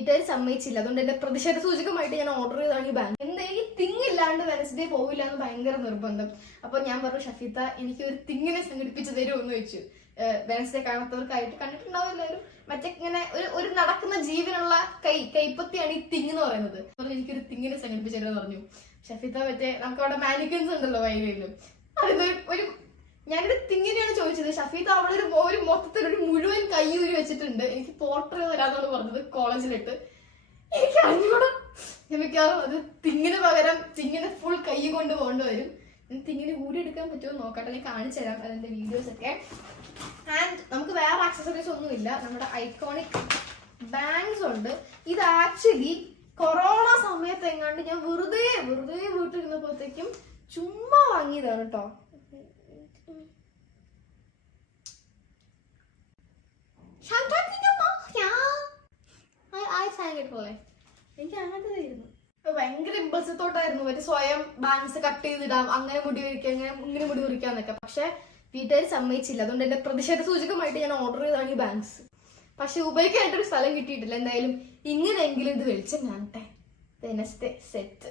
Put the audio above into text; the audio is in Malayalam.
വീട്ടുകാർ സമ്മതിച്ചില്ല. അതുകൊണ്ട് എന്റെ പ്രതിഷേധ സൂചകമായിട്ട് ഞാൻ ഓർഡർ ചെയ്താണ് ഈ ബാങ്ക് എന്താ എനിക്ക് തിങ് ഇല്ലാണ്ട് വെനസ്ഡേ പോവില്ല എന്ന് ഭയങ്കര നിർബന്ധം. അപ്പൊ ഞാൻ പറഞ്ഞു ഷഫീത്ത എനിക്ക് ഒരു തിങ്ങിനെ സംഘടിപ്പിച്ച് തരുമെന്ന് വെച്ചു വെനസ്ഡേ കാണാത്തവർക്കായിട്ട് കണ്ടിട്ടുണ്ടാവും എല്ലാവരും. മറ്റേ ഇങ്ങനെ ഒരു ഒരു നടക്കുന്ന ജീവനുള്ള കൈ കൈപ്പത്തിയാണ് ഈ തിങ് എന്ന് പറയുന്നത്. പറഞ്ഞു എനിക്കൊരു തിങ്ങിനെ സംഘടിപ്പിച്ചു പറഞ്ഞു. ഷഫീത്ത മറ്റേ നമുക്ക് അവിടെ മാനിക്കൻസ് ഉണ്ടല്ലോ വൈകയിലും അതിന് ഒരു ഞാനൊരു ചോദിച്ചത് ഷഫീത്ത് അവിടെ ഒരു ഒരു മൊത്തത്തിൽ ഒരു മുഴുവൻ കയ്യൂരി വെച്ചിട്ടുണ്ട്. എനിക്ക് പോർട്ടർ തരാന്നാണ് പറഞ്ഞത് കോളേജിലിട്ട്. എനിക്ക് അറിഞ്ഞൂടാ. ഞാൻ മിക്കവാറും അത് തിങ്ങിന് പകരം തിങ്ങിന് ഫുൾ കൈ കൊണ്ട് പോകേണ്ടി വരും. തിങ്ങിന് കൂടി എടുക്കാൻ പറ്റുമോ നോക്കട്ടെ. ഞാൻ കാണിച്ചു തരാം അതിന്റെ വീഡിയോസ് ഒക്കെ. ആൻഡ് നമുക്ക് വേറെ ആക്സസറീസ് ഒന്നും ഇല്ല. നമ്മുടെ ഐക്കോണിക് ബാങ്ക്സ് ഉണ്ട്. ഇത് ആക്ച്വലി കൊറോണ സമയത്ത് എങ്ങാണ്ട് ഞാൻ വെറുതെ വെറുതെ വീട്ടിലിരുന്നപ്പോഴത്തേക്കും ചുമ്മാ വാങ്ങിയതാണ് കേട്ടോ എനിക്ക് അങ്ങനത്തെ തരുന്നു ഭയങ്കര ഇമ്പൾസത്തോട്ടായിരുന്നു. മറ്റേ സ്വയം ബാലൻസ് കട്ട് ചെയ്തിടാം അങ്ങനെ മുടി വരിക്കാം അങ്ങനെ ഇങ്ങനെ മുടി കുറിക്കാന്നൊക്കെ പക്ഷെ വീട്ടുകാർ സമ്മതിച്ചില്ല. അതുകൊണ്ട് എന്റെ പ്രതിഷേധ സൂചകമായിട്ട് ഞാൻ ഓർഡർ ചെയ്താണ് ഈ ബാങ്ക്സ് പക്ഷെ ഉപയോഗിക്കാനായിട്ടൊരു സ്ഥലം കിട്ടിയിട്ടില്ല. എന്തായാലും ഇങ്ങനെയെങ്കിലും ഇത് വെളിച്ചം കാണട്ടെ. സെറ്റ്